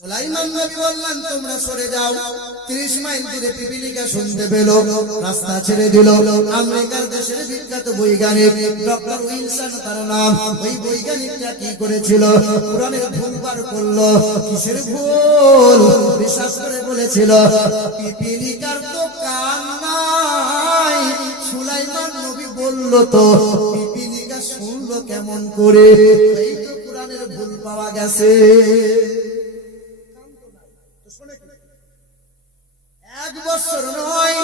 সুলাইমান নবী বললেন তোমরা সরে যাও। 30 মাইল দূরে পিপিলিকা শুনতে পেল, রাস্তা ছেড়ে দিল। আমেরিকার দেশের বিখ্যাত বৈজ্ঞানিক ডক্টর উইলসন তার নাম। ওই বৈজ্ঞানিকটা কি করেছিল? কোরআনের ভুল বার করলো। কিসের ভুল? রিসার্চ করে বলেছিল পিপিলিকার তো কান নাই। সুলাইমান নবী বলল তো পিপিলিকা শুনলো কেমন করে? এই তো কোরআনের ভুল পাওয়া গেছে। 1 বছর নয়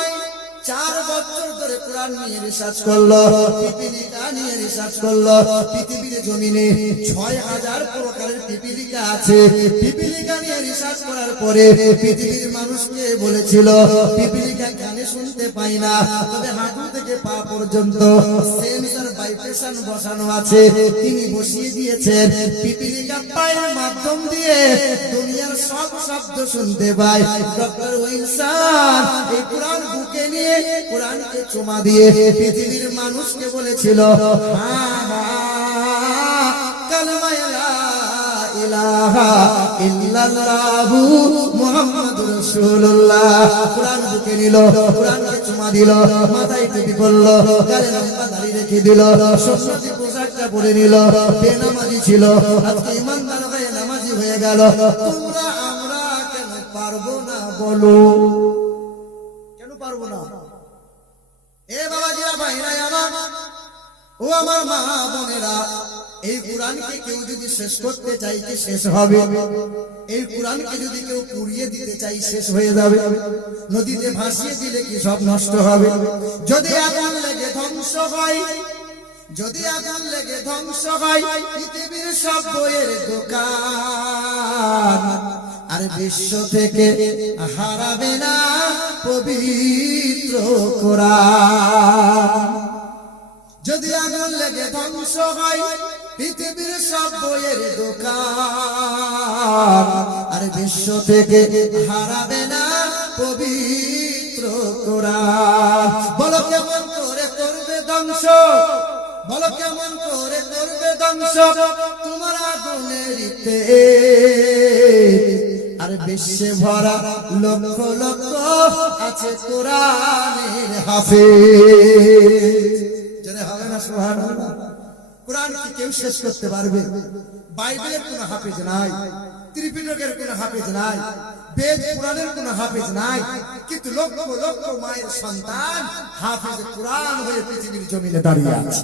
4 বছর ধরে কোরআন নিয়ে রিসার্চ করলো, পিপিলিকা নিয়ে রিসার্চ করলো। পৃথিবীর জমিনে 6000 প্রকারের পিপিলিকা আছে। পিপিলিকা নিয়ে রিসার্চ করার পরে পৃথিবীর মানুষকে বলেছিল পিপিলিকা কানে শুনতে পাই না, তবে হাঁটু থেকে পা পর্যন্ত সেন্সর ভাইব্রেশন বসানো আছে। তিনি বসিয়ে দিয়েছেন, পিপিলিকা পায়ের মাধ্যম দিয়ে দুনিয়ার সব শব্দ শুনতে পায়। ডক্টর উইলসন এই কোরআন বুকে নিয়ে কোরআনকে চুমা দিয়ে পৃথিবীর মানুষকে বলেছিল কালেমা লা ইলাহা ইল্লাল্লাহু মুহাম্মাদুর রাসূলুল্লাহ। কোরআন বুকে নিল, কোরআনকে চুমা দিল, মাথায় টুপি পরল, গালে লম্বা দাড়ি রেখে দিল, সুন্নতি পোশাকটা পরে নিল। বেনামাজি ছিল, আজকে ইমানদার হয়ে নামাজি হয়ে গেল। তোমরা আমরা কেন পারবো না বলো? কেন পারবো না? এ বাবাজিরা, ভাইরা আমার, ও আমার মা বোনেরা, এই কোরআনকে কেউ যদি শেষ করতে চাই কি শেষ হবে? এই কোরআনকে যদি কেউ পুড়িয়ে দিতে চাই শেষ হয়ে যাবে। নদীতে ভাসিয়ে দিলে কি সব নষ্ট হবে? যদি আগুন লেগে ধ্বংস হয়, যদি আগুন লেগে ধ্বংস হয় পৃথিবীর সব বইয়ের দোকান, আর বিশ্ব থেকে হারাবে না পবিত্র কোরআন। যদি আগুন লেগে ধ্বংস হয় পৃথিবীর সব বইয়ের দোকান, আর বিশ্ব থেকে হারাবে না পবিত্র কোরআন। বলো কেমন করে করবে ধ্বংস? বলো কেমন করে করবে ধ্বংস তোমার আগুনের তেজ? আর বিশ্বে ভরা লক্ষ লক্ষ আছে কোরআনের হাফেজ। যদি হবে না সুবহানাল্লাহ। কোরআন কি কেউ শেষ করতে পারবে? বাইবেলের কোনো হাফেজ নাই, ত্রিপিটকের কোনো হাফেজ নাই, বেদ পুরাণের কোনো হাফেজ নাই, কিন্তু লক্ষ লক্ষ মায়ের সন্তান হাফেজ কোরআন হয়ে পৃথিবীর জমিনে দাঁড়িয়ে আছে।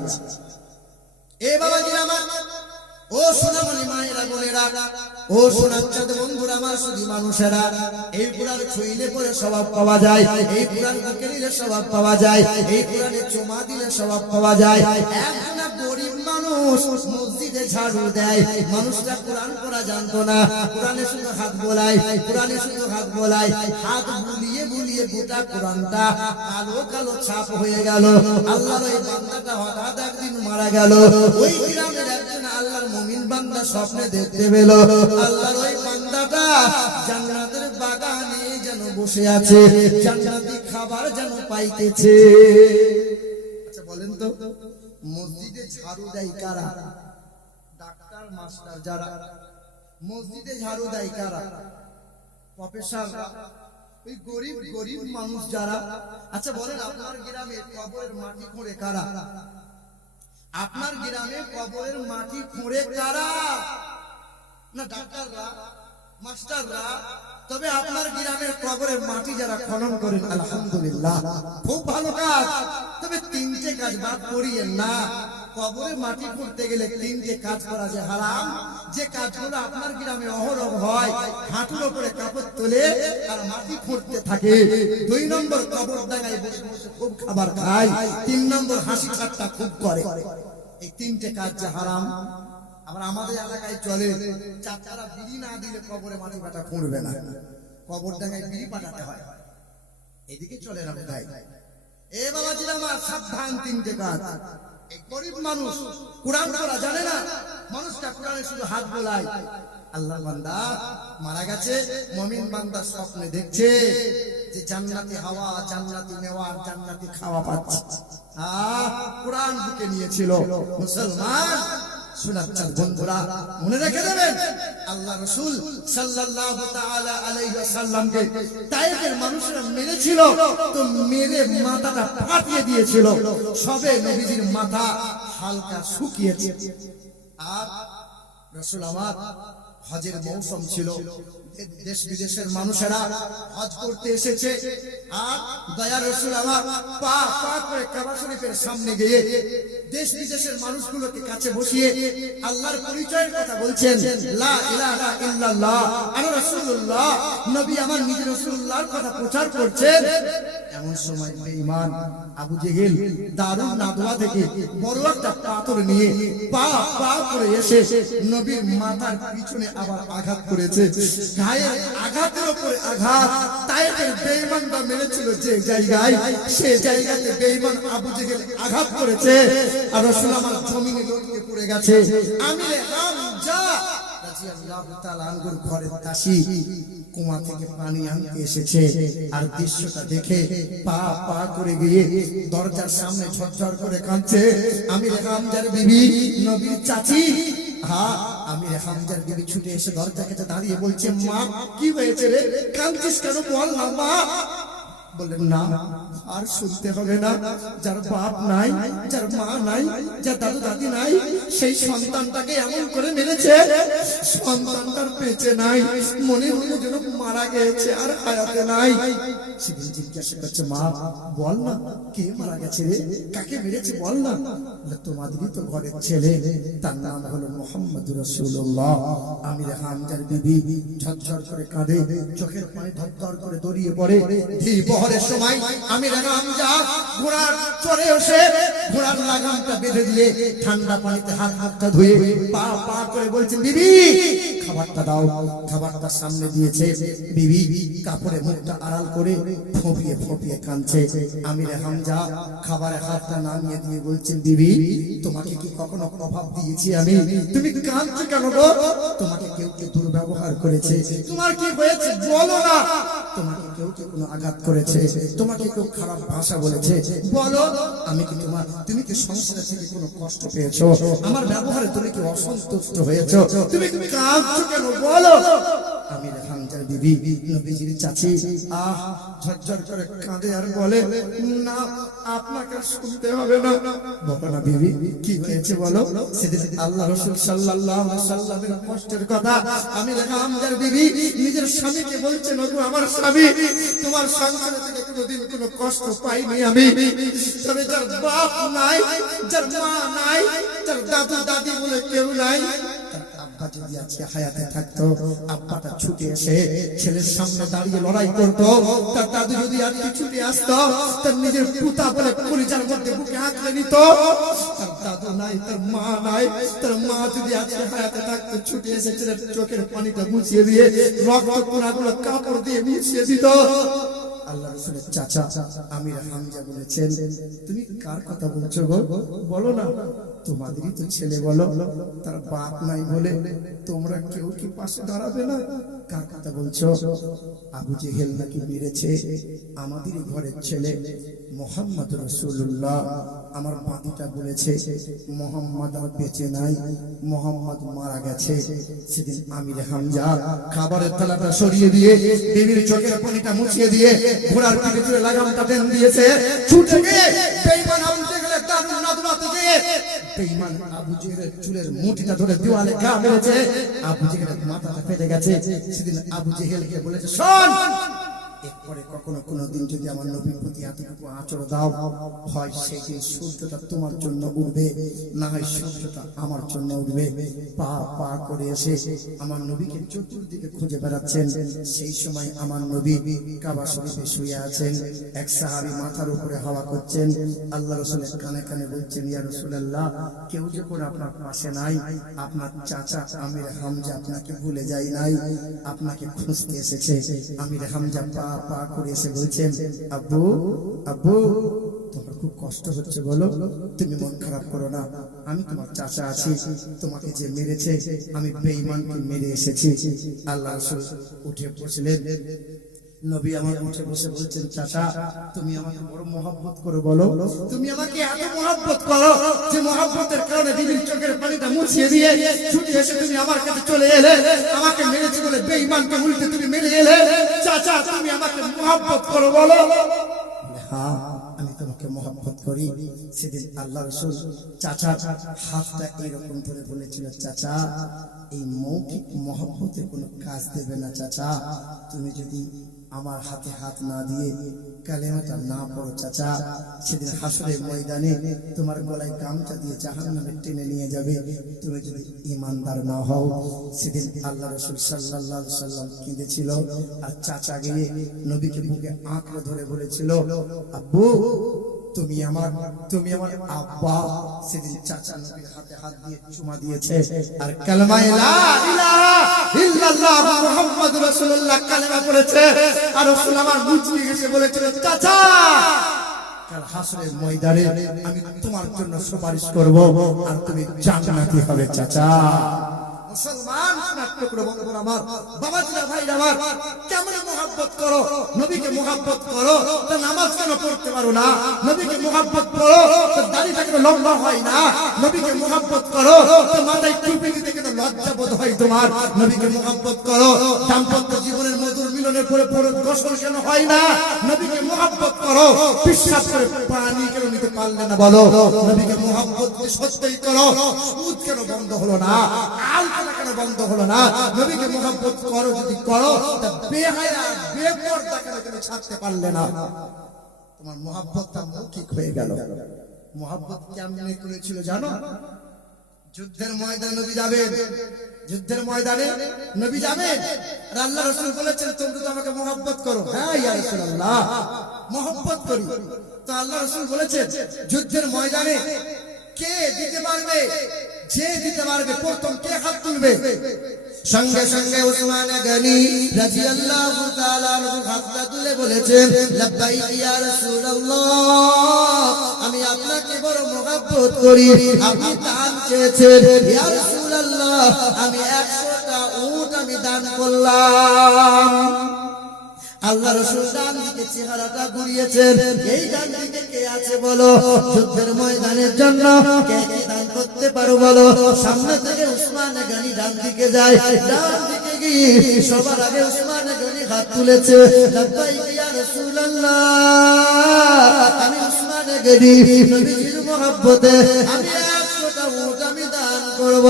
এ বাবাজি আমার, ও সোনামণি মায়েরা বোনেরা, ও সোনার চাঁদ বন্ধুরা, আমার শুধু মানুষেরা, এই কোরআন ছুঁইলে পরে স্বভাব পাওয়া যায়, এই কোরআন বুকে নিলে স্বভাব পাওয়া যায়, এই কোরআনে চুমা দিলে স্বভাব পাওয়া যায়। একজন গরিব মানুষ মসজিদে ঝাড়ু দেয়, মানুষটা কোরআন পড়া জানতো না, কোরআনে শুধু হাত বোলায়, কোরআনে শুধু হাত বোলায়, হাত বুলিয়ে বুলিয়ে গোটা কোরআনটা কালো কালো ছাপ হয়ে গেল। আল্লাহর এই বান্দাটা হঠাৎ একদিন মারা গেল। ওই গ্রামের একজন আল্লাহর মুমিন বান্দা স্বপ্নে দেখতে পেল আল্লাহর ওই বান্দাটা জান্নাতের বাগানে যেন বসে আছে, জান্নাতি খাবার যেন পাইতেছে। আচ্ছা বলেন তো, মসজিদে ঝাড়ু দেয় কারা? ডাক্তার মাস্টার যারা মসজিদে ঝাড়ু দেয় কারা? প্রফেসর। ওই গরিব গরিব মানুষ যারা। আচ্ছা বলেন, আপনার গ্রামে কবরের মাটি খোঁড়ে কারা? আপনার গ্রামে কবরের মাটি খোঁড়ে কারা? না ডাক্তাররা, মাস্টাররা। তবে আপনার গ্রামের কবরের মাটি যারা খনন করেন, আলহামদুলিল্লাহ, খুব ভালো কাজ। তবে 3টে কাজ বাদ করিয়েন না। কবরে মাটি খুঁড়তে গেলে 3টে কাজ করা যে হারাম। যে কাজগুলো আপনার গ্রামে অহরহ হয়, হাঁটুর উপরে কাপড় তোলে আর মাটি খুঁড়তে থাকে। 2 নম্বর কবর ডাঙায় বসে বসে খুব খাবার খায়। 3 নম্বর হাসি ঠাট্টা খুব করে। এই 3টে কাজ যে হারাম। আবার আমাদের এলাকায় চলে, চাচারা বিড়ি না দিলে কবরে মাটি কাটা খুঁড়বে না, কবর ডাঙায় বিড়ি পাঠাতে হয়। এদিকে চলে না কোথায়? এ বাবাজি আমার, সাবধান, 3টে কাজ। এই গরিব মানুষ কোরআন পড়া জানে না, মানুষটা কোরআনে শুধু হাত বোলায়। আল্লাহ বান্দা মারা গেছে, মুমিন বান্দা স্বপ্নে দেখছে যে জান্নাতি হাওয়া, জান্নাতি নেওয়ার, জান্নাতি খাওয়া পাচ্ছে। কোরআন বুকে নিয়েছিল। মুসলমান শোনার চার বন্ধুরা মনে রেখে দেবেন, আল্লাহ রাসূল সাল্লাল্লাহু তাআলা আলাইহি ওয়াসাল্লামকে তায়েফের মানুষরা মেরেছিল, তো মেরে মাথাটা ফাটিয়ে দিয়েছিল, সবে নবীজির মাথা হালকা শুকিয়েছে। আর রাসূল আমার হজের মৌসুম ছিল, দেশ বিদেশের মানুষেরা হজ করতে এসেছে, আর দয়ার রাসূল আমার পা পা করে কাবা শরীফের সামনে গিয়ে দেশ বিদেশের মানুষগুলোকে কাছে বসিয়ে আল্লাহর পরিচয়ের কথা বলছেন, লা ইলাহা ইল্লাল্লাহ আনা রাসূলুল্লাহ, নবী আমার নিজে রাসূলুল্লাহর কথা প্রচার করছেন। এমন সময় বেঈমান আবু জেহেল দারুন নাদওয়া থেকে বড় একটা পাথর নিয়ে পা পা করে এসে নবীর মাথার পিছনে আবার আঘাত করেছে। গায়ের আঘাতের উপরে আঘাত, তায়েফের বেঈমানরা মেরেছিল যে জায়গায়, সেই জায়গাতে বেঈমান আবু জেহেল আঘাত করেছে, আর রাসূল আমার জমিনে লটকে পড়ে গেছে। আমিরে হামজা রাদিয়াল্লাহু তাআলা আনহুর ঘরের দাসী কুয়া থেকে পানি আনতে এসেছে, আর দৃশ্যটা দেখে পা পা করে গিয়ে দরজার সামনে ঝরঝর করে কাঁদছে। আমিরে হামজার বিবি নবীর চাচি, হ্যাঁ আমিরে হামজার বিবি ছুটে এসে দরজার কাছে দাঁড়িয়ে বলছে, মা কি হয়েছে রে, কাঁদছিস কেন, বল না মা। বললেন না আর শুনতে হবে না, যার বাপ নাই, যার মা নাই, যার দাদু দাদি নাই, সেই সন্তানটাকে এমন করে মেরেছে, সন্তানটার বেঁচে নাই, মনে মনে যেন মারা গেছে আর হায়াতে নাই। সেদিন জিজ্ঞাসা করছে, মা বল না কে মারা গেছে রে, কাকে মেরেছে বল না। তোমাদেরই তো ঘরের ছেলে, তার নাম হলো মুহাম্মদুর রাসূলুল্লাহ। আমিরে হামজার বিবি ঝরঝর করে কাঁদে, চোখের পানি ধর করে দড়িয়ে পড়ে। বহরের সময় আমিরে হামজা ঘোড়ার চড়ে এসে ঘোড়ার লাগামটা বেঁধে দিয়ে ঠান্ডা পানিতে হাত হাতটা ধুয়ে পা পা করে বলছেন, বিবি খাবারটা দাও। খাবারটা সামনে দিয়েছে, বিবি কাপড়ে মুখটা আড়াল করে ফোঁপিয়ে ফোঁপিয়ে কাঁদছে। আমিরে হামজা খাবারে হাতটা নামিয়ে দিয়ে বলছেন, বিবি তোমাকে কি কখনো অভাব দিয়েছি আমি, তুমি কাঁদছো কেন গো, তোমাকে কেউ কেউ দুর্ব্যবহার করেছে, তোমার কি হয়েছে বলো না, তোমাকে কেউ কেউ কোনো আঘাত করেছে, তোমাকে কেউ খারাপ ভাষা বলেছে বলো, আমি কি তোমার, তুমি কি সংসারে থেকে কোনো কষ্ট পেয়েছো, আমার ব্যবহারে তুমি কি অসন্তুষ্ট হয়েছো, তুমি কাঁদছো কেন বলো। আমিরে হামজার বিবি নবীজির চাচি ঝরঝর করে কাঁদে আর বলে, না আপনাকে শুনতে হবে না। বলো না বিবি কি হয়েছে বলো। সেদিন আল্লাহ রাসূল সাল্লাল্লাহু আলাইহি সাল্লামের কষ্টের কথা আমিরে হামজার বিবি নিজের স্বামীকে বলছেন, ওগো আমার স্বামী, তোমার সংসারে থেকে কোনোদিন কোনো কষ্ট পাইনি আমি, তবে যার বাপ নাই, যার মা নাই, যার দাদু দাদি বলে কেউ নাই, আব্বা যদি আজকে হায়াতে থাকতো, আব্বাটা ছুটে এসে ছেলের সামনে দাঁড়িয়ে লড়াই করতো, তার দাদু যদি আজকে ছুটে আসতো, তার নিজের পুতা বলে কলিজার মধ্যে বুকে আঁকড়ে নিত। তার দাদু নাই, তার মা নাই, তার মা যদি আজকে হায়াতে থাকতো, ছুটে এসে ছেলের চোখের পানিটা মুছিয়ে দিয়ে রক্ত কোনাগুলো কাপড় দিয়ে মুছিয়ে দিত। আল্লাহ রাসূলের চাচা আমির হামজা বলেছেন, তুমি কার কথা বলছো গো, বলো না, তোমাদেরই তো ছেলে, বলো তার বাপ নাই বলে তোমরা কেউ কি পাশে দাঁড়াবে না, কার কথা বলছো। আবু জেহেল নাকি মেরেছে আমাদেরই ঘরের ছেলে মুহাম্মদ রাসূলুল্লাহ। আমার বাঁধিটা বলেছে মুহাম্মদ আর বেঁচে নাই, মুহাম্মদ মারা গেছে। সেদিন আমিরে হামজা খাবারের থালাটা সরিয়ে দিয়ে বিবির চোখের পানিটা মুছিয়ে দিয়ে ঘোড়ার পিঠে লাগামটা টেনে দিয়েছে, ছুটে গিয়ে বেঈমান আবু জেহেলের দারুন নাদওয়া থেকে বেঈমান আবু জেহেলের চুলের মুঠিটা ধরে দেওয়ালে গা মেরেছে, আবু জেহেলের মাথাটা ফেটে গেছে। সেদিন আবু জেহেলকে বলেছে, শোন, এরপরে কখনো কোনোদিন যদি আমার নবীর প্রতি এতটুকু আচরণ দাও, হয় সেই দিন সূর্যটা তোমার জন্য উঠবে, না হয় সূর্যটা আমার জন্য উঠবে। পা পা করে এসে আমার নবীকে চতুর্দিকে খুঁজে বেড়াচ্ছেন। সেই সময় আমার নবী কাবা শরীফে শুয়ে আছেন, এক সাহাবী মাথার উপরে হাওয়া করছেন। আল্লাহ রাসূলের কানে কানে বলছেন, ইয়া রাসূলুল্লাহ, কেউ যখন আপনার পাশে নাই, আপনার চাচা আমির হামজা আপনাকে ভুলে যায় নাই, আপনাকে খুঁজতে এসেছে। আমির হামজা পা পা করে এসে বলছেন, আব্বু আব্বু তোমার খুব কষ্ট হচ্ছে বলো, তুমি মন খারাপ করো না, আমি তোমার চাচা আছি, তোমাকে যে মেরেছে আমি বেঈমানকে মেরে এসেছি। আল্লাহ রাসূল উঠে বসলেন, নবী আমার উঠে বসে বলছেন, চাচা তুমি আমাকে বড় মহব্বত করো, বলো তুমি আমাকে এত মহব্বত করো যে মহব্বতের কারণে বিবির চোখের পানিটা মুছিয়ে দিয়ে ছুটে এসে তুমি আমার কাছে চলে এলে, আমাকে মেরেছে বলে বেঈমানকে উল্টে তুমি মেরে এলে, চাচা তুমি আমাকে মহব্বত করো বলো। হ্যাঁ আমি তোমাকে মহব্বত করি। সেদিন আল্লাহ রাসূল চাচার হাতটা এরকম ধরে বলেছিল, চাচা এই মৌখিক মহব্বতে কোনো কাজ দেবে না চাচা, তুমি যদি আমার হাতে হাত না দিয়ে কালেমাটা না পড়ো চাচা, সেদিন হাসরের ময়দানে তোমার গলায় গামছা দিয়ে জাহান্নামে টেনে নিয়ে যাবে, তুমি যদি ঈমানদার না হও। সেদিন আল্লাহ রাসূল সাল্লাল্লাহু আলাইহি সাল্লাম কেঁদেছিল, আর চাচা গিয়ে নবীকে বুকে আঁকড়ে ধরে বলেছিল, আব্বু তুমি আমার আব্বা। সেদিন চাচা নবীর হাতে হাত দিয়ে চুমা দিয়েছে, আর কালেমা লা ইলাহা ইল্লাল্লাহ মুহাম্মাদুর রাসূলুল্লাহ কালেমা পড়েছে, আর রাসূল আমার মুচকি হেসে বলেছিল, চাচা কাল হাসরের ময়দানে আমি তোমার জন্য সুপারিশ করব আর তুমি জান্নাতি হবে চাচা। মুসলমান নাট্যকর বন্ধুরা আমার, বাবাজিরা ভাইরা আমার, কেমন মহব্বত করো নবীকে, মহব্বত করো তা নামাজ কেন পড়তে পারো না, নবীকে মহব্বত করো তো দাড়িটা কেন লম্বা হয় না, নবীকে মহব্বত করো তো মাথায় টুপি দিতে কেন লজ্জা বোধ হয় তোমার, নবীকে মহব্বত করো দাম্পত্য জীবনের মধুর মিলনের পরে পরে গোসল কেন হয় না, নবীকে মহব্বত করো বিশ্বাস করে পানি কেন নিতে পারলে না বলো, নবীকে মহব্বত সত্যই করো সুদ কেন বন্ধ হলো না, আলপনা কেন বন্ধ হলো না, নবীকে মহব্বত করো যদি করো তা বেহায়া বেপরদা কেন তুমি ছাড়তে পারলে না, তোমার মহব্বতটা মৌখিক হয়ে গেল। মহব্বত কেমনে করেছিল জানো? যুদ্ধের ময়দানে নবী যাবেন, যুদ্ধের ময়দানে নবী যাবেন, আর আল্লাহ রাসূল বলেছেন তোমরা তো আমাকে মহব্বত করো। হ্যাঁ ইয়া রাসূলুল্লাহ মহব্বত করি। তো আল্লাহ রাসূল বলেছেন যুদ্ধের ময়দানে কে দিতে পারবে, যে দিতে পারবে প্রথম কে হাত তুলবে? সঙ্গে সঙ্গে উসমান গনি রাদিয়াল্লাহু তাআলা আনহু হাতটা তুলে বলেছেন, লাব্বাইক ইয়া রাসূলুল্লাহ, আমি আপনাকে বড় মহব্বত করি, আপনি দান চেয়েছেন ইয়া রাসূলুল্লাহ, আমি 100টা উট আমি দান করলাম। আল্লাহ রাসূল ডান দিকে চেহারাটা ঘুরিয়েছেন, এই ডান দিকে কে আছে বলো, যুদ্ধের ময়দানের জন্য কে কে দান করতে পারো বলো। সামনে থেকে উসমান গনি ডান দিকে যায়, ডান দিকে গিয়ে সবার আগে উসমান গনি হাত তুলেছে, লাব্বাইক ইয়া রাসূলুল্লাহ, আমি উসমান গনি নবীর মহব্বতে আমি 100টা উট আমি দান করব।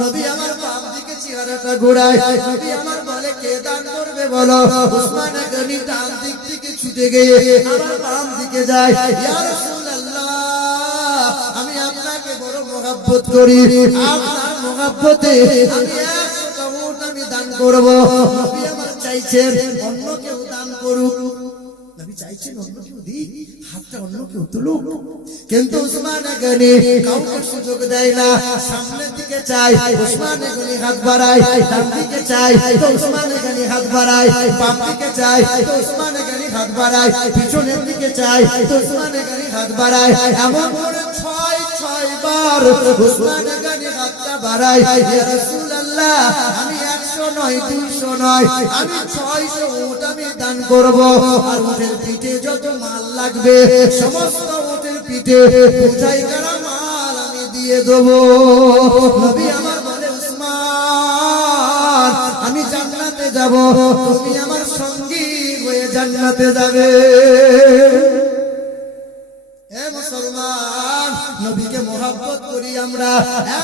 নবী আমার বাম দিকে চেহারাটা ঘোরায়, নবী আমার বলে কে দান করবে বলো। উসমান গনি ডান দিক থেকে ছুটে গিয়ে আমার বাম দিকে যায়, ইয়া রাসূলুল্লাহ, আমি আপনাকে বড় মহব্বত করি, আপনার মহব্বতে আমি 100টা উট আমি দান করব। নবী আমার চাইছেন অন্য কেউ দান করুক, নবী চাইছেন অন্য কেউ দিক, হাতটা অন্য কেউ তুলুক, কিন্তু উসমান গনি কাউকে সুযোগ দেয় না। সামনের দিকে চাই উসমান গনি হাত বাড়ায়, ডান দিকে চাই তো উসমান গনি হাত বাড়ায়, বাম দিকে চাই তো উসমান গনি হাত বাড়ায়, পিছনের দিকে চাই তো উসমান গনি হাত বাড়ায়, এমন করে 6 বার উসমান গনি হাতটা বাড়ায়। ইয়া রাসূলুল্লাহ, আমি 100 নয় 200 নয়, আমি 600 উট আমি দান করব, আর উটের পিঠে যত মাল লাগবে সমস্ত উটের পিঠে বোঝাই করা মাল আমি দিয়ে দেব। নবী আমার বলে, উসমান আমি জান্নাতে যাব, তুমি আমার সঙ্গী হয়ে জান্নাতে যাবে। হে মুসলমান, নবীকে মহব্বত করি আমরা,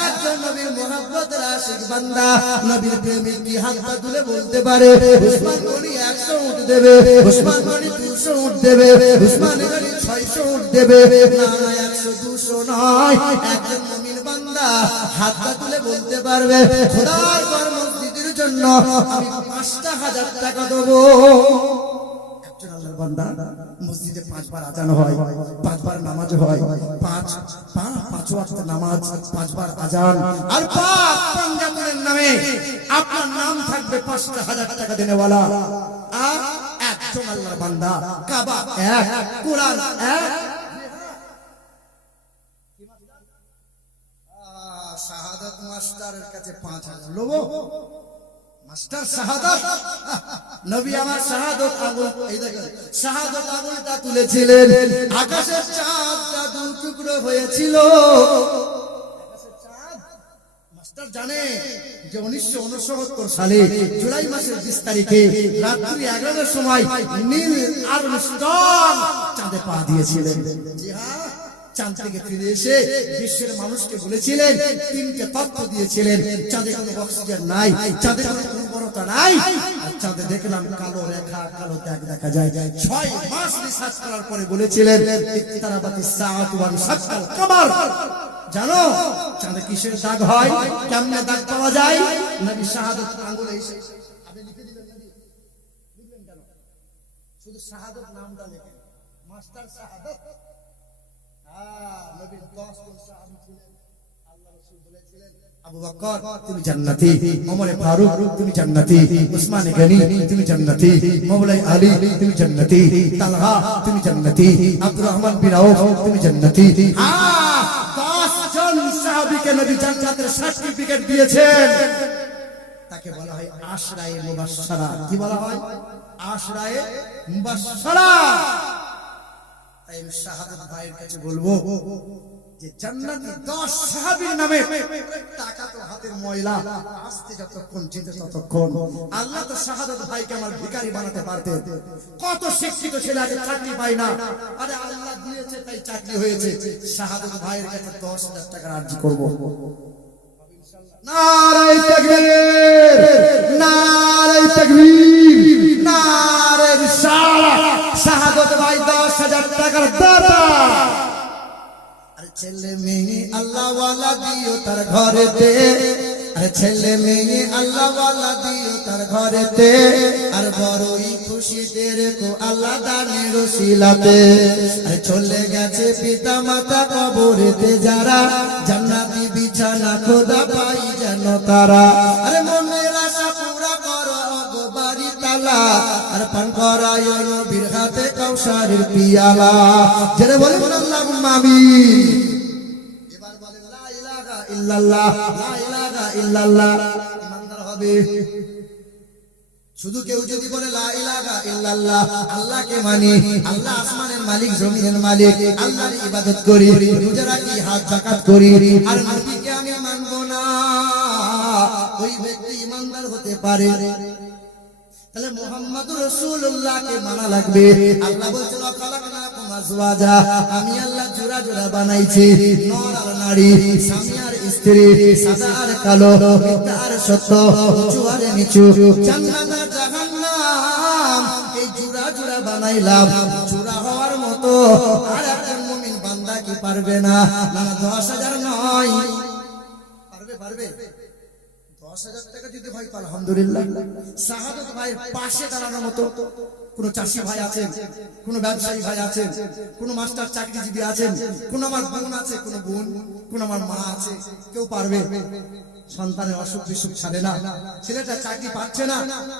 একজন নবীর মহব্বতের আশিক বান্দা, নবীর প্রেমিক কি হাতটা তুলে বলতে পারে উসমান গনি 100 উট দেবে, উসমান গনি 200 উট দেবে, উসমান গনি 600 উট দেবে? না না, 100 200 নয়, একজন মুমিন বান্দা হাতটা তুলে বলতে পারবে খোদার ঘর মসজিদের জন্য আমি 5,000 টাকা দেবো। আল্লাহর বান্দা মসজিদে 5 বার আজান হয়, 5 বার নামাজ হয়, 5 ওয়াক্ত নামাজ, 5 বার আজান, আর পাক পাঞ্জাবের নামে আপনার নাম থাকবে 5,000 টাকা দেনেওয়ালা। আর একজন আল্লাহর বান্দা কাবা এক, কোরআন এক, শাহাদাত মাস্টারের কাছে 5,000 লোবো, মাস্টার শাহাদাত নবী আমার শাহাদত আঙ্গুল, এই দেখেন শাহাদত আঙ্গুলটা তুলেছিলেন, আকাশের চাঁদটা দু টুকরো হয়েছিল। আকাশের চাঁদ, মাস্টার জানে যে 1969 সালে জুলাই মাসের 20 তারিখে রাত্রি 11টার সময় নীল আর্মস্ট্রং চাঁদে পা দিয়েছিলেন। জি হ্যাঁ, চাঁদ থেকে ফিরে এসে বিশ্বের মানুষকে বলেছিলেন, তিনটে তথ্য দিয়েছিলেন। চাঁদে কোনো অক্সিজেন নাই, চাঁদে কোনো উর্বরতা নাই, আর চাঁদে দেখলাম কালো রেখা, কালো দাগ দেখা যায়। 6 মাস রিসার্চ করার পরে বলেছিলেন, ইকতারাবাতিস সাআতু ওয়া ইনশাক্কাল কমার। জানো চাঁদে কিসের দাগ হয়, কেমনে দাগ পাওয়া যায়? নবী শাহাদত আঙ্গুলে এসে আপনি লিখে দিলেন। নবী লিখলেন কেন? শুধু শাহাদত নামটা লেখেন, মাস্টার শাহাদত। নবীর 10 জন সাহাবী ছিলেন। আল্লাহ রাসূল বলেছিলেন, আবু বকর তুমি জান্নাতি, ওমর ফারুক তুমি জান্নাতি, উসমান গনি তুমি জান্নাতি, মাওলাই আলী তুমি জান্নাতি, তালহা তুমি জান্নাতি, আব্দুর রহমান বিন আউফ তুমি জান্নাতি। 10 জন সাহাবীকে নবী জান্নাতের সার্টিফিকেট দিয়েছেন। তাকে বলা হয় আশরায়ে মুবাশশারা। কি বলা হয়? আশরায়ে মুবাশশারা। তাই আমি শাহাদত ভাইয়ের কাছে বলবো যে জান্নাতি 10 সাহাবীর নামে টাকা তো হাতের ময়লা, আসতে যতক্ষণ যেতে ততক্ষণ। আল্লাহ তো শাহাদত ভাইকে আমার ভিখারি বানাতে পারতেন। কত শিক্ষিত ছেলে আজ চাকরি পায় না, আরে আল্লাহ দিয়েছে তাই চাকরি হয়েছে। শাহাদত ভাইয়ের কাছে 10,000 টাকার আরজি করব। নারে তাকবীর, নারে তাকবীর, নারে রিসালাত। শাহাদত ভাই 10,000 টাকার দাতা। আরে ছেলে মেয়ে আল্লাহ ওয়ালা দিও তার ঘরেতে, আরে ছেলে মেয়ে আল্লাহ ওয়ালা দিও তার ঘরেতে, আর বড়ই খুশিদের কো আল্লাহ দানের ওসিলাতে। আরে চলে গেছে পিতা মাতা কবরেতে যারা, জান্নাতি বিছানা খোদা পাই যেন তারা। আরে মনের আশা পুরা করো গো বাড়ি তালা, আর পান করায় নবীর হাতে কাউসারের পিয়ালা। যারা বলেন আল্লাহুম্মা আমিন। এবার বলেন লা ইলাহা ইল্লাল্লাহ, লা ইলাহা ইল্লাল্লাহ। ইমানদার হবে। শুধু কেউ যদি বলে লা ইলাহা ইল্লাল্লাহ, আল্লাহকে মানি, আল্লাহ আসমানের মালিক জমিনের মালিক, আল্লাহর ইবাদত করি, রোজা রাখি, হজ যাকাত করি, আর নবীকে আমি মানব না, ওই ব্যক্তি ইমানদার হতে পারে। তাহলে মুহাম্মাদুর রাসূলুল্লাহকে মানা লাগবে। আল্লাহ বলেছেন খালাকনাকুম আজওয়াজা, আমি আল্লাহ জোড়া জোড়া বানাইছি, নর আর নারী, স্বামী আর স্ত্রী, সাদা আর কালো, মিথ্যা আর সত্য, উঁচু আর নিচু, জান্নাত আর জাহান্নাম, এই জোড়া জোড়া বানাইলাম। জোড়া হওয়ার মতো আর একজন মুমিন বান্দা কি পারবে না? না 10,000 নয়, পারবে পারবে। 10,000 টাকা যদি ভাই তো আলহামদুলিল্লাহ। শাহাদত ভাইয়ের পাশে দাঁড়ানোর মতো কোন চাষি ভাই আছেন, কোন ব্যবসায়ী ভাই আছেন, কোন মাস্টার চাকরিজীবী আছেন, কোন আমার বোন আছে, কোন বোন, কোন আমার মা আছে, কেউ পারবে? সন্তানের অসুখ বিসুখ ছাড়ে না, ছেলেটা চাকরি পাচ্ছে না,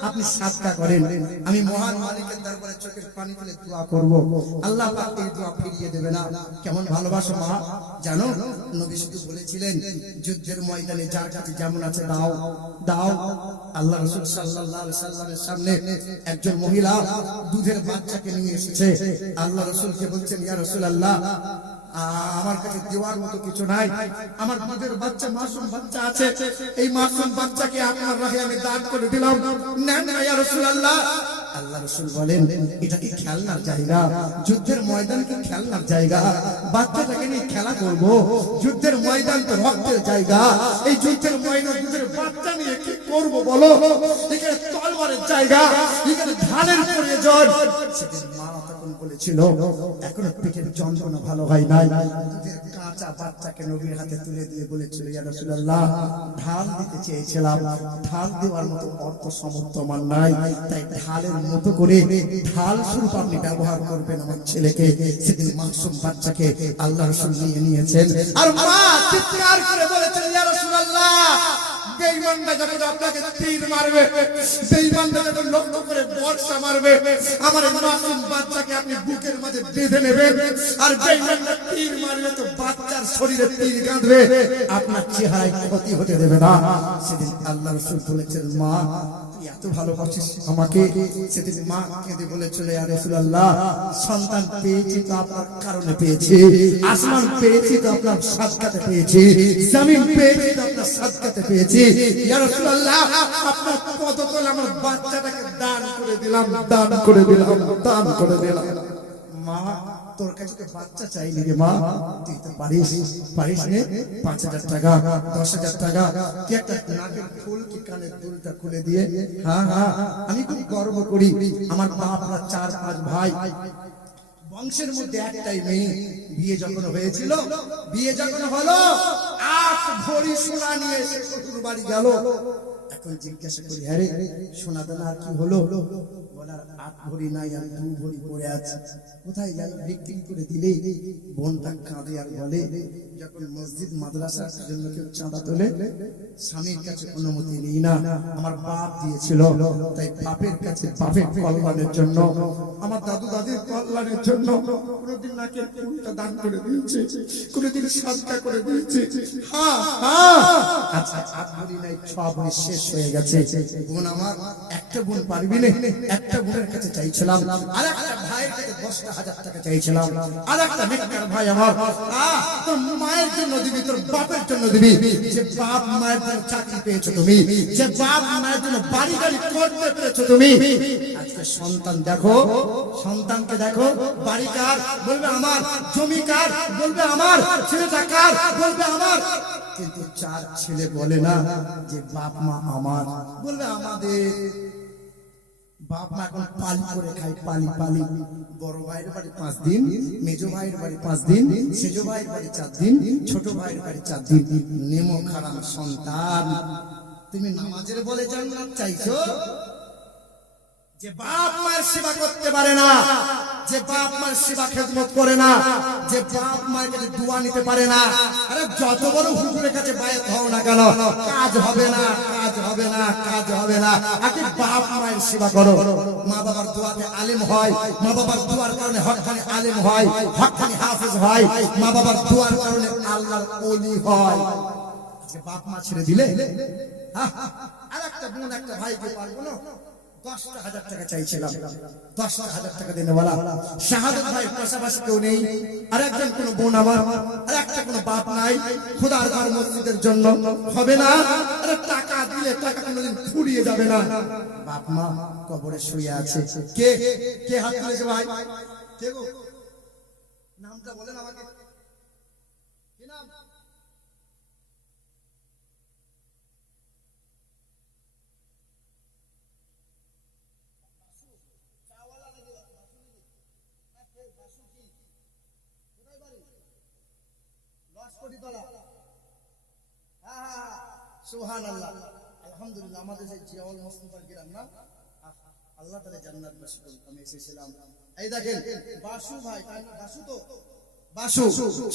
আপনি সাদকা করেন। আমি মহান মালিকের দরবারে চোখের পানি ফেলে দোয়া করব, আল্লাহ পাক এই দোয়া ফিরিয়ে দেবে না। কেমন ভালোবাসো মা জানো? নবী শুধু বলেছিলেন যুদ্ধের ময়দানে যার কাছে যেমন আছে দাও দাও। আল্লাহ রাসূল সাল্লাল্লাহু আলাইহি সাল্লামের সামনে একজন মহিলা দুধের বাচ্চাকে নিয়ে এসেছে। আল্লাহ রাসূলকে বলছেন, ইয়া রাসূলুল্লাহ, আমার কাছে দেওয়ার মতো কিছু নাই, আমার দুধের বাচ্চা মাসুম বাচ্চা আছে, এই মাসুম বাচ্চাকে আপনার রাহে আমি দান করে দিলাম, নেন না ইয়া রাসূলুল্লাহ। আল্লাহ রাসূল বলেন, এটা কি খেলনার জায়গা? যুদ্ধের ময়দান কি খেলনার জায়গা? বাচ্চাটাকে নিয়ে খেলা করব? যুদ্ধের ময়দান তো রক্তের জায়গা, এই যুদ্ধের ময়দান দুধের বাচ্চা নিয়ে কি করব বলো? এখানে তলোয়ারের জায়গা, এখানে ধানের প্রয়োজন। সেদিন মা তখন বলেছিল, এখনো পেটের যন্ত্রণা ভালো হয় নাই, দুধের কাঁচা বাচ্চাকে নবীর হাতে তুলে দিয়ে বলেছিল, ইয়া রাসূলুল্লাহ, ঢাল দিতে চেয়েছিলাম, ঢাল দেওয়ার মতো অর্থ সামর্থ্য আমার নাই, তাই ঢালের মতো করে ঢাল স্বরূপ আপনি ব্যবহার করবেন আমার ছেলেকে। সেদিন মাসুম বাচ্চাকে আল্লাহ রাসূল নিয়ে নিয়েছেন, আর মা চিৎকার করে বলেছেন, ইয়া রাসূলুল্লাহ, বেঈমানরা যখন আপনাকে তীর মারবে, বেঈমানরা যখন লক্ষ্য করে বর্ষা মারবে, আমার মাসুম বাচ্চাকে আপনি বুকের মাঝে বেঁধে নেবেন, আর বেঈমানরা তীর মারবে তো বাচ্চার শরীরে তীর গাঁথবে, আপনার চেহারায় ক্ষতি হতে দেবে না। সেদিন আল্লাহ রাসূল বলেছেন, মা তুই এত ভালোবাসিস আমাকে। সেদিন মা কেঁদে বলেছিল, ইয়া রাসূলুল্লাহ, সন্তান পেয়েছি তো আপনার কারণে পেয়েছি, আসমান পেয়েছি তো আপনার সাদকাতে পেয়েছি, জমিন পেয়েছি তো আপনার সাদকাতে পেয়েছি। ইয়া রাসূলুল্লাহ, আপনার পদতলে আমার বাচ্চাটাকে দান করে দিলাম, দান করে দিলাম, দান করে দিলাম। মা তোর কাছে তো বাচ্চা চাইনি রে মা, তুই তো পারিস, পারিস নে 5,000 টাকা, 10,000 টাকা, কি একটা নাকের ফুল কি কানের দুলটা খুলে দিয়ে। হ্যাঁ হ্যাঁ, আমি খুব গর্ব করি, আমার বাপরা 4-5 ভাই, বংশের মধ্যে একটাই মেয়ে। বিয়ে যখন হয়েছিল, বিয়ে যখন হলো, 8 ভরি সোনা নিয়ে এসে শ্বশুর বাড়ি গেল। এখন জিজ্ঞাসা করি, হ্যাঁ রে সোনা দানা আর কি হলো? বলার 8 ভরি নাই, আর 2 ভরি পড়ে আছে, কোথায় যাই? বিক্রি করে দিলে। বোনটা কাঁদে আর বলে, যখন মসজিদ মাদ্রাসার জন্য কেউ চাঁদা তোলে, স্বামীর কাছে অনুমতি নেই না, আমার বাপ দিয়েছিল, তাই বাপের কাছে বাপের কল্যাণের জন্য, আমার দাদু দাদির কল্যাণের জন্য কোনোদিন নাকের ফুলটা দান করে দিয়েছে, কোনোদিন সাদকা করে দিয়েছে। হ্যাঁ হ্যাঁ, আচ্ছা 8 ভরি নাই, 6 ভরি শেষ হয়ে গেছে। বোন আমার, একটা বোন পারবি না? একটা বোনের কাছে চাইছিলাম, আর একটা ভাইয়ের কাছে 10,000 টাকা চাইছিলাম, আর একটা নেককার ভাই আমার, তোর মায়ের জন্য দিবি, তোর বাপের জন্য দিবি। যে বাপ মায়ের জন্য চাকরি পেয়েছো তুমি, যে বাপ মায়ের জন্য বাড়ি গাড়ি করতে পেরেছো তুমি, আজকে সন্তান দেখো, সন্তানকে দেখো, বাড়ি কার? বলবে আমার। জমি কার? বলবে আমার। ছেলেটা কার? বলবে আমার। কিন্তু 4 ছেলে বলে না যে বাপ মা আমার, বলবে আমাদের। বাপ মা এখন পালি করে খায়, পালি পালি। বড় ভাইয়ের বাড়ি 5 দিন, মেজো ভাইয়ের বাড়ি 5 দিন, সেজো ভাইয়ের বাড়ি 4 দিন, ছোট ভাইয়ের বাড়ি 4 দিন। নেমো খারাপ সন্তান, তুমি নামাজের বলে জান্নাত চাইছো? যে বাপ মায়ের সেবা করতে পারে না, যে বাপ মায়ের সেবা খেদমত করে না, যে বাপ মায়ের কাছে দোয়া নিতে পারে না, আরে যত বড় হুজুরের কাছে বায়াত হও না কেন, কাজ হবে না, কাজ হবে না, কাজ হবে না। আগে বাপ মায়ের সেবা করো। মা বাবার দোয়াতে আলেম হয়, মা বাবার দোয়ার কারণে হকখানি আলেম হয়, হকখানি হাফেজ হয়, মা বাবার দোয়ার কারণে আল্লাহর ওলি হয়। আজকে বাপ মা ছেড়ে দিলে, আর একটা বোন একটা ভাইকে পারবো না, 10,000 টাকা চাইছিলাম, 10,000 টাকা দিনে বলা। শাহাদত ভাই পাশাপাশি কেউ নেই, আর একজন কোন বোন আমার, আর একটা কোন বাপ নাই, খোদার ঘর মসজিদের জন্য হবে না। আরে টাকা দিলে টাকা কোনোদিন ফুরিয়ে যাবে না। বাপ মা কবরে শুয়ে আছে, কে কে হাত তুলেছে ভাই? কে গো? নামটা বলেন আমাকে, কি নাম? সুবহানাল্লাহ, আলহামদুলিল্লাহ। আমাদের সেই জিয়াউল মুস্তাফা গ্রাম না, আল্লাহ তাআলা জান্নাত বাসী করুন। আমি এসেছিলাম, এই দেখেন বাসু ভাই, বাসু তো বাসু।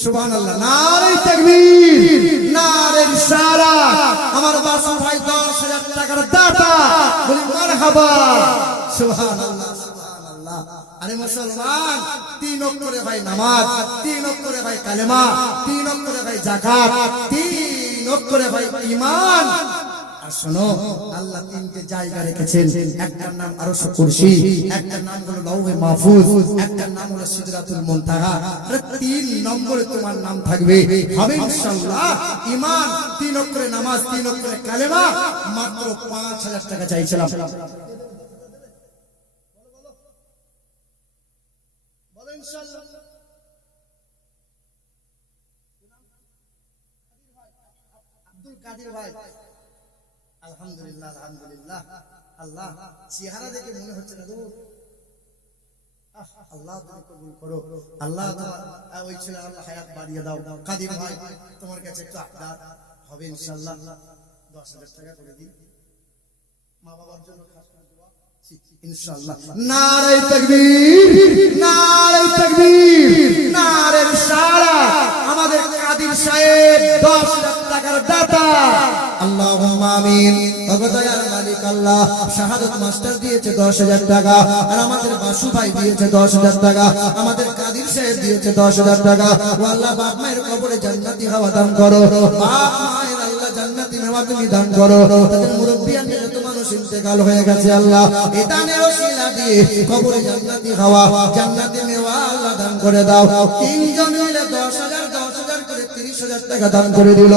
সুবহানাল্লাহ, নারে তাকবীর, নারে রিসালাত। আমার বাসু ভাই 10,000 টাকার দাতা, বলি মারহাবা। সুবহানাল্লাহ, সুবহানাল্লাহ। আরে মুসলমান, 3 অক্ষরে ভাই নামাজ, 3 অক্ষরে ভাই কালেমা, 3 অক্ষরে ভাই যাকাত, 3 অক্ষরে ভাই ঈমান। আর শোনো, আল্লাহ 3টে জায়গা রেখেছেন, একটার নাম আরশ কুরসি, একটার নাম হলো লাউহে মাহফুজ, একটার নাম হলো সিদরাতুল মুনতাহা। আর 3 নম্বরে তোমার নাম থাকবে, হবে ইনশাআল্লাহ। ঈমান, 3 অক্ষরে নামাজ, 3 অক্ষরে কালেমা, মাত্র 5,000 টাকা চাইছিলাম। বলো ইনশাআল্লাহ। আব্দুল কাদের ভাই, আলহামদুলিল্লাহ, আলহামদুলিল্লাহ। আল্লাহ চেহারা দেখে মনে হচ্ছে না গো, আল্লাহ তুমি কবুল করো, আল্লাহ তোমার ওই ছেলে আল্লাহ হায়াত বাড়িয়ে দাও। কাদের ভাই, তোমার কাছে একটু আবদার হবে ইনশাআল্লাহ, 10,000 টাকা করে দিন, মা বাবার জন্য খাস করে দোয়া ইনশাআল্লাহ। নারে তাকবীর, নারে তাকবীর, নারে রিসালাত। আমাদের কাদের সাহেব 10,000 টাকার দাতা। আল্লাহ আল্লাহুম্মা আমিন। ওগো দয়ার মালিক আল্লাহ, শাহাদাত মাস্টার দিয়েছে 10,000 টাকা, আর আমাদের বাসু ভাই দিয়েছে 10,000 টাকা, আমাদের কাদির সাহেব দিয়েছে 10,000 টাকা। ও আল্লাহ, বাপ মায়ের কবরে জান্নাতি হাওয়া দান করো, বাপ মায়ের আল্লাহ জান্নাতি নেওয়া তুমি দান করো। তাদের মুরব্বিয়ান যত মানুষ ইন্তেকাল হয়ে গেছে আল্লাহ, এই দানের ওসিলা দিয়ে কবরে জান্নাতি হাওয়া, জান্নাতি নেওয়া আল্লাহ দান করে দাও। তিনজন মিলে 10,000 করে 30,000 টাকা দান করে দিল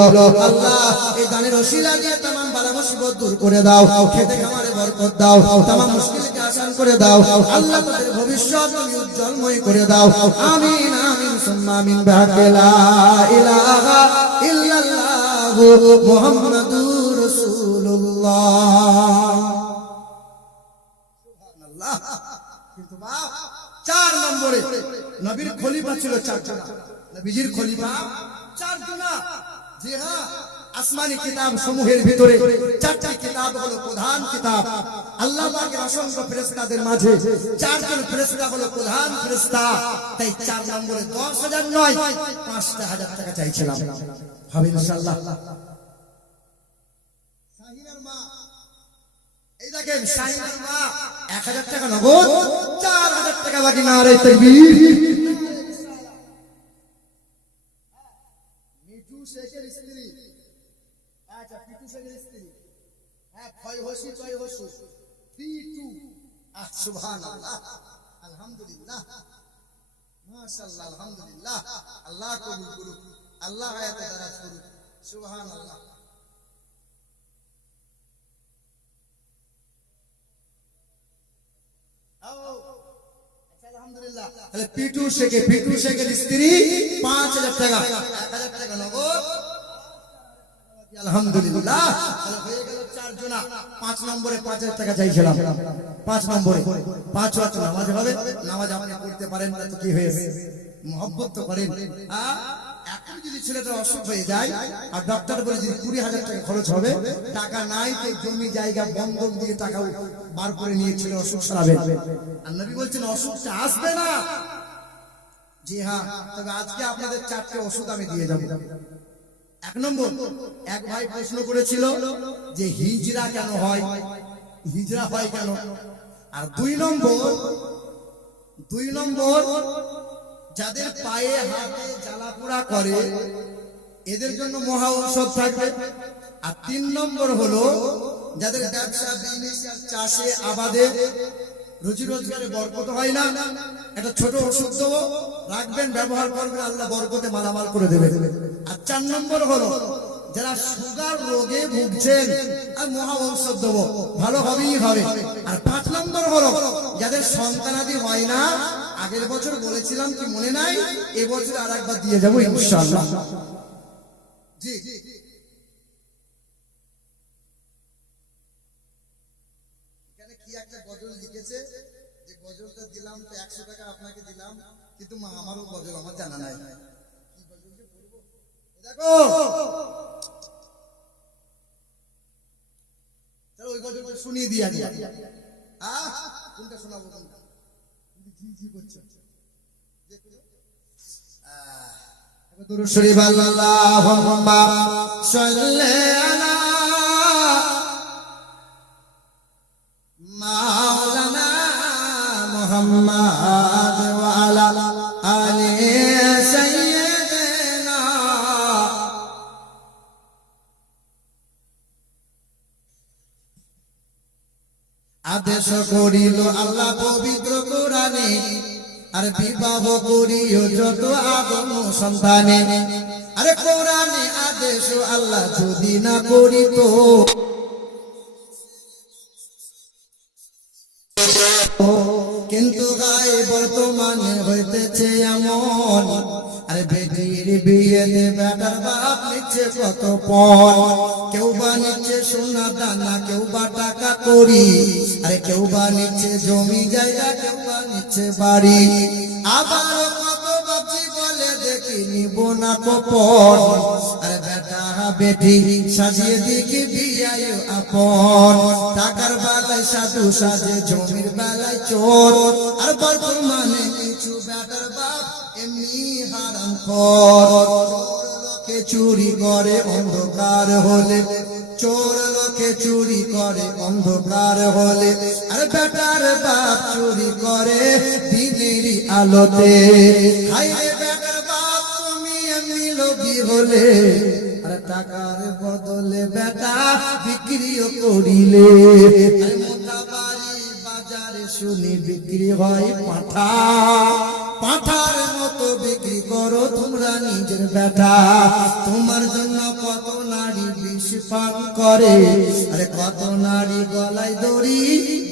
আল্লাহ। এই দানের ওসিলা দিয়ে तमाम বালা মুসিবত দূর করে দাও, খেতে খামারে বরকত দাও, तमाम মুশকিলকে আসান করে দাও আল্লাহ। তাদের ভবিষ্যৎ তুমি উজ্জ্বলময় করে দাও। আমিন আমিন সুম্মা আমিন। বিহাক্কি লা ইলাহা ইল্লাল্লাহ মুহাম্মাদুর রাসূলুল্লাহ। সুবহানাল্লাহ। কিন্তু বাপ 4 নম্বরে নবীর খলিফা ছিল 4 জন, নবীজির খলিফা 4 জন। জি হ্যাঁ, আসমানি কিতাব সমূহের ভিতরে 4টি কিতাব হলো প্রধান কিতাব। আল্লাহ পাকের অসংখ্য ফেরেশতাদের মাঝে 4 জন ফেরেশতা হলো প্রধান ফেরেশতা। তাই 4 নম্বরে 10,000 নয় 5,000 টাকা চাইছিলাম, হবে ইনশাআল্লাহ। শাহিনার মা, এই দেখেন শাহিনার মা 1,000 টাকা নগদ, 4,000 টাকা বাকি। নারে তাকবীর। মিঠু শেখের স্ত্রী, আচ্ছা পিটু শেখের স্ত্রী, হ্যাঁ ছয় হসি পিটু। সুবহানাল্লাহ, আলহামদুলিল্লাহ, মাশাআল্লাহ, আলহামদুলিল্লাহ। আল্লাহ কবুল করুক, আল্লাহ হায়াতে দারাজ করুক। সুবহানাল্লাহ। আলহামদুলিল্লাহ। তাহলে পিটু শেখের স্ত্রী 5,000 টাকা, 1,000 টাকা নগদ। আলহামদুলিল্লাহ। তাহলে হয়ে গেল 4 জন। 5 নম্বরে 5,000 টাকা চাইছিলাম। 5 নম্বরে 5 ওয়াক্ত নামাজ হবে, নামাজ আপনি পড়তে পারেন না তো কি হয়েছে, মহব্বত তো করেন। এখন যদি ছেলেটা অসুখ হয়ে যায় আর ডক্টর বলে যে 20,000 টাকা খরচ হবে, টাকা নাই, তো জমি জায়গা বন্ধক দিয়ে টাকা বার করে নিয়ে ছেলে অসুখ সারাবে। আর নবী বলছেন অসুখটা আসবে না। জি হ্যাঁ, তবে আজকে আপনাদের 4টে ওষুধ আমি দিয়ে যাব। 1 নম্বর, এক ভাই প্রশ্ন করেছিল যে হিজরা কেন হয়, হিজরা হয় কেন। আর 2 নম্বর যাদের পায়ে হাতে জ্বালাপোড়া করে এদের জন্য মহা ঔষধ থাকবে। আর 3 নম্বর হলো যাদের ব্যবসা বিজনেস চাষে আবাদে রুজি রোজগারে বরকত হয় না, একটা ছোট ওষুধ দেবো, রাখবেন, ব্যবহার করবেন, আল্লাহ বরকতে মালামাল করে দেবে। আর 4 নম্বর হলো যারা সুগার রোগে ভুগছেন, আর মহা ঔষধ দেবো, ভালো হবেই হবে। আর 5 নম্বর হলো যাদের সন্তানাদি হয় না, আগের বছর বলেছিলাম কি মনে নাই, এবছর আর একবার দিয়ে যাবো ইনশাআল্লাহ। জি এখানে কি একটা গজল লিখেছে, যে গজলটা দিলাম তো 100 টাকা আপনাকে দিলাম, কিন্তু মা আমারও গজল আমার জানা নাই, কি গজল যে পড়বো। দেখো চলো ওই গজলটা শুনিয়ে দিয়া দিয়া। কোনটা শোনাবো, কোনটা জি জি করছো, দুরূদ শরীফ আল্লাহুম্মা সাল্লি আলা মাওলানা মুহাম্মাদ ওয়া আলা আলি সাইয়্যিদিনা। আদেশ করিল আল্লাহ পবিত্র কোরআনে, আর বিবাহ করিও যত আদম সন্তানে। আরে কোরআনে আদেশ আল্লাহ যদি না করিত, কিন্তু গায়ে বর্তমানে হইতেছে এমন, আরে বেটির বিয়েতে বেটার বাপ নিচ্ছে কত পণ। কেউ বা নিচ্ছে সোনা দানা, কেউ বা টাকা করি, আরে কেউ বা নিচ্ছে জমি জায়গা, কেউ বা নিচ্ছে বাড়ি। আবার কত বাপজি বলে দেখি নিব না কপন, আরে বেটা বেটি সাজিয়ে দেখি বিয়ায় আপন। টাকার বেলায় সাধু সাজে, জমির বেলায় চোর, আর বর্তমানে কিছু বেটার বাপ এমনি হারাম খোর। চোর লোকে চুরি করে অন্ধকার হলে, চোর লোকে চুরি করে অন্ধকার হলে, আর বেটার বাপ চুরি করে দিনের আলোতে। হায়রে বেটার বাপ তুমি এমনি লোভী হলে, আর টাকার বদলে বেটা বিক্রিও করিলে। আর মোটা বাড়ি বাজারে শুনি বিক্রি হয় পাঁঠা, পাঁঠার মতো বিক্রি করো তোমরা নিজের বেটা। তোমার জন্য কত নারী বিষ পান করে, আরে কত নারী গলায় দড়ি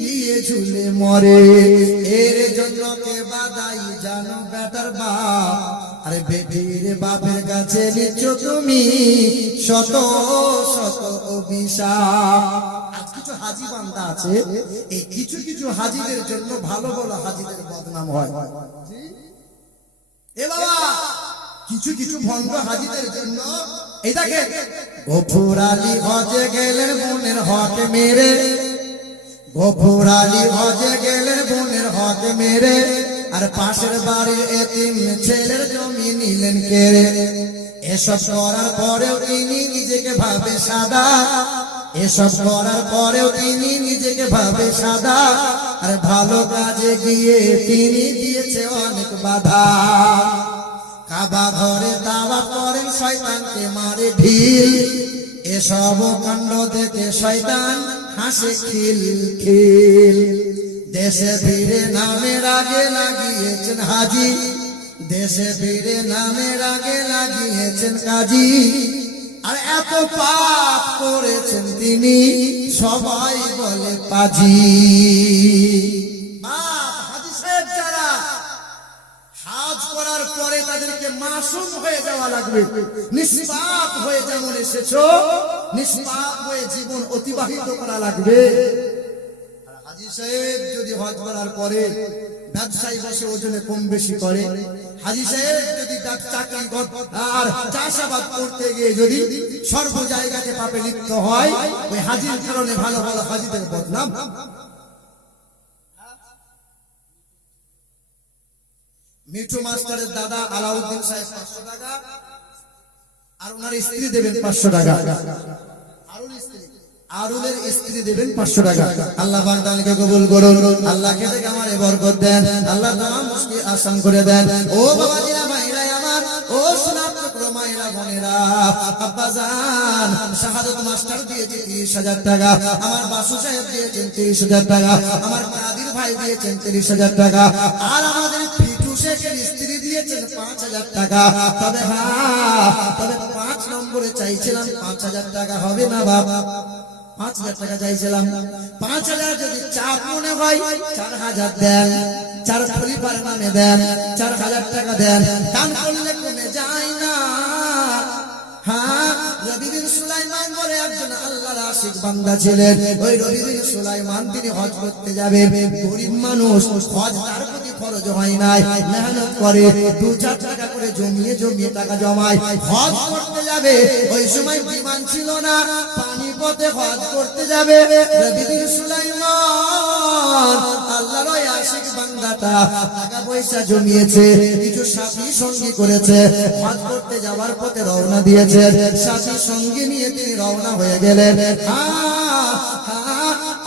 দিয়ে ঝুলে মরে। এর জন্য কে বাদাই জানো বেটার বাপ, আরে বেটির বাপের কাছে নিচ্ছ তুমি শত শত অভিশাপ। আজ কিছু হাজি বান্দা আছে, এই কিছু কিছু হাজিদের জন্য ভালো ভালো হাজিদের বদনাম হয়। এ বাবা, কিছু কিছু ভণ্ড হাজিদের জন্য এই দেখেন, গফুর আলী হজে গেলেন বোনের হক মেরে, গফুর আলী হজে গেলেন বোনের হক মেরে, আর পাশের বাড়ির এতিম ছেলের জমি নিলেন কেড়ে। এসব করার পরেও তিনি নিজেকে ভাবে সাদা, এসব করার পরেও তিনি নিজেকে ভাবে সাদা, আর ভালো কাজে গিয়ে তিনি দিয়েছে অনেক বাধা। কাবা ঘরে তাওয়াফ করেন শয়তানকে মারে ঢিল, এসব কাণ্ড দেখে শয়তান হাসে খিল খিল। দেশে ফিরে নামের আগে লাগিয়েছেন হাজি, দেশে ফিরে নামের আগে লাগিয়েছেন কাজী, আর এত পাপ করেছেন তিনি সবাই বলে পাজি। হাজি সাহেব যারা হাজ করার পরে তাদেরকে মাসুম হয়ে যাওয়া লাগবে, নিষ্পাপ হয়ে যেমন এসেছো নিষ্পাপ হয়ে জীবন অতিবাহিত করা লাগবে। হাজি সাহেব যদি হজ করার পরে ব্যবসায়ী বসে ওজনে কম বেশি করে, হাজি সাহেব যদি চাকরি আর চাষাবাদ করতে গিয়ে যদি সর্ব জায়গাতে পাপে লিপ্ত হয়, ওই হাজির কারণে ভালো ভালো হাজিদের বদনাম। মিঠু মাস্টারের দাদা আলাউদ্দিন সাহেব 500 টাকা, আর ওনার স্ত্রী দেবেন 500 টাকা। আরুলের স্ত্রী দেবেন 500 টাকা। আল্লাহ পাক দানকে কবুল করুন, আল্লাহ খেতে কামারে বরকত দেন, আল্লাহ তামাম মুশকিল আসান করে দেন। ও বাবাজিরা ভাইরা আমার, ও সোনার টুকরো মায়েরা বোনেরা, আব্বাজান শাহাদত মাস্টার দিয়েছে 30,000 টাকা, আমার বাসু সাহেব দিয়েছেন 30,000 টাকা, আমার কাদির ভাই দিয়েছেন 30,000 টাকা, আর আমাদের ফিটু শেখের স্ত্রী দিয়েছেন 5,000 টাকা। তবে তবে 5 নম্বরে চাইছিলাম 5,000 টাকা, হবে না বাবা? 5,000 টাকা চাইছিলাম। 5,000 যদি 4 মনে হয় 4,000 দেন, 4 পরিবার নামে দেন, 4,000 টাকা দেন। দান করলে কমে যায় না। হ্যাঁ, রবি বিন সুলাইমান বলে একজন আল্লাহর আশিক বান্দা ছিলেন। ওই রবি বিন সুলাইমান তিনি হজ করতে যাবেন, গরিব মানুষ, হজ তার প্রতি ফরজ হয় নাই, মেহনত করে 2-4 টাকা করে জমিয়ে জমিয়ে টাকা জমায়, হজ করতে যাবে। ওই সময় বিমান ছিল না, পানি পথে হজ করতে যাবে। রবি বিন সুলাইমান আল্লাহর ওই আশিক বান্দাটা টাকা পয়সা জমিয়েছে, কিছু সাথী সঙ্গী করেছে, হজ করতে যাওয়ার পথে রওনা দিয়েছে। সাথী সঙ্গে নিয়ে তিনি রওনা হয়ে গেলেন।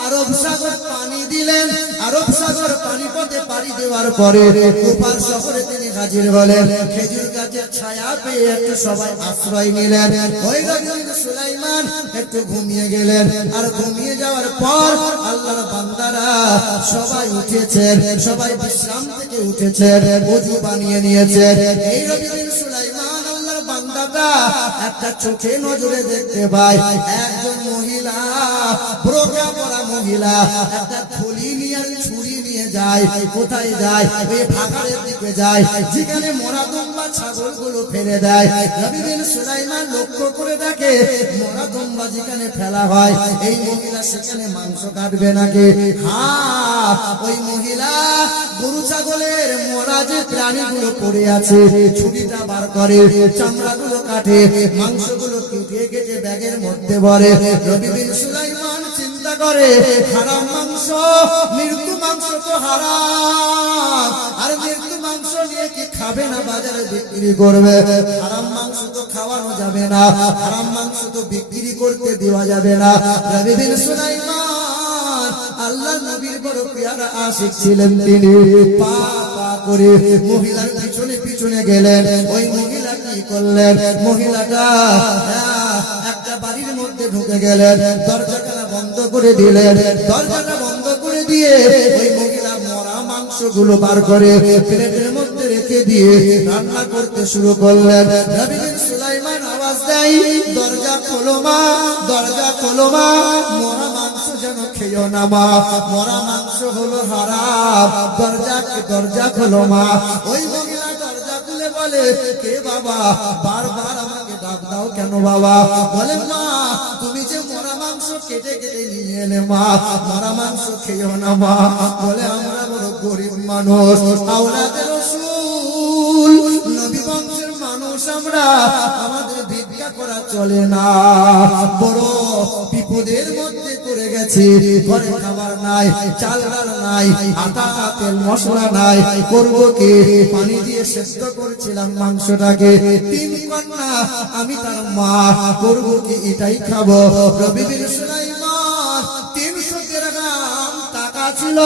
আরব সাগর পানি দিলেন, আরব সাগর পানি পথে পাড়ি দেওয়ার পরে কুফার শহরে তিনি হাজির হলেন। খেজুর গাছের ছায়া পেয়ে একটু সবাই আশ্রয় নিলেন। ওই রবিন সুলাইমান একটু ঘুমিয়ে গেলেন, আর ঘুমিয়ে যাওয়ার পর আল্লাহর বান্দারা সবাই উঠেছেন, সবাই বিশ্রাম থেকে উঠেছেন, ওযু বানিয়ে নিয়েছেন। এই রবিন সুলাইমান বান্দাটা একটা চোখে নজরে দেখতে পায় একজন মহিলা, বোরকা পরা মহিলা, একটা থলি নিয়ে ছুরি নিয়ে যায়। কোথায় যায়? ওই ভাগাড়ের দিকে যায়, যেখানে মরা দুম্বা ছাগলগুলো ফেলে দেয়। নবী বিন সুলাইমান লক্ষ্য করে দেখে মরা দুম্বা যেখানে ফেলা হয়, এই মহিলা সেখানে মাংস কাটবে নাকি? হ্যাঁ, ওই মহিলা গরু ছাগলের মরা যে প্রাণীগুলো পড়ে আছে ছুরিটা বার করে, চামড়াগুলো কাটে, মাংসগুলো কেটে কেটে ব্যাগের মধ্যে ভরে। নবী বিন সুলাইমান চিন্তা চিন্তা করে হারাম মাংস, মৃত্যু মাংস তো হারাম, আর মৃত্যু মাংস নিয়ে কি খাবে না বাজারে বিক্রি করবে? হারাম মাংস তো খাওয়ানো যাবে না, হারাম মাংস তো বিক্রি করতে দেওয়া যাবে না। নবী বিন সুলাইমান আল্লাহর নবীর বড় পেয়ারা আশিক ছিলেন, তিনি পা পা করে মহিলার পিছনে পিছনে গেলেন। ওই মহিলা কি করলেন? মহিলাটা একটা বাড়ির মধ্যে ঢুকে গেলেন, দরজাটা বন্ধ করে দিলেন। দরজাটা বন্ধ করে দিয়ে ওই মহিলা মরা মাংসগুলো বার করে প্লেটের মধ্যে রেখে দিয়ে রান্না করতে শুরু করলেন। নবী বিন সুলাইমান আওয়াজ দেয়, দরজা খোলো মা, দরজা খোলো মা, মরা মাংস যেন খেয়ো না মা, মরা মাংস হলো হারাম, দরজা খোলো মা। ওই মহিলা দরজা খুলে বলে, কে বাবা? বারবার আমাকে ডাক দাও কেন বাবা? বলে, মা তুমি যে মরা মাংস কেটে কেটে নিয়ে এলে মা, মরা মাংস খেয়ো না মা। বলে, আমরা বড় গরিব মানুষ, আওলাদে রাসূল, নবী বংশের মানুষ আমরা, আমাদের ভিক্ষা করা চলে না, বড় বিপদের মধ্যে পড়ে গেছি, ঘরে খাবার নাই, চাল ডাল নাই, আটা তেল মশলা নাই, করব কি? পানি দিয়ে সেদ্ধ করছিলাম মাংসটাকে, 3 কন্যা, আমি তার মা, করব কি? এটাই খাবো। নবী বিন সুলাইমান 300 দিরহাম টাকা ছিল।